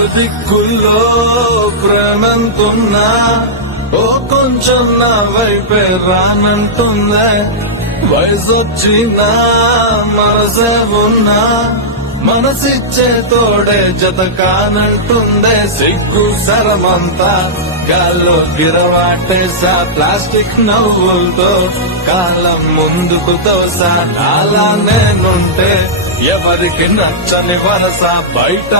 నలుదిక్కుల్లో ప్రేమంతున్నా ఓ కొంచెం నా వైపే రానంటుందే. వయసొచ్చినా మనసే ఉన్నా మనసిచ్చే తోడే జత కానంటుందే. సిగ్గు సరమంతా గాల్లో గిరవాటేసా ప్లాస్టిక్ నవ్వులతో కాలం ముందుకు తోసా. అలా నేనుంటే ఎవరికి నచ్చని వరస బయట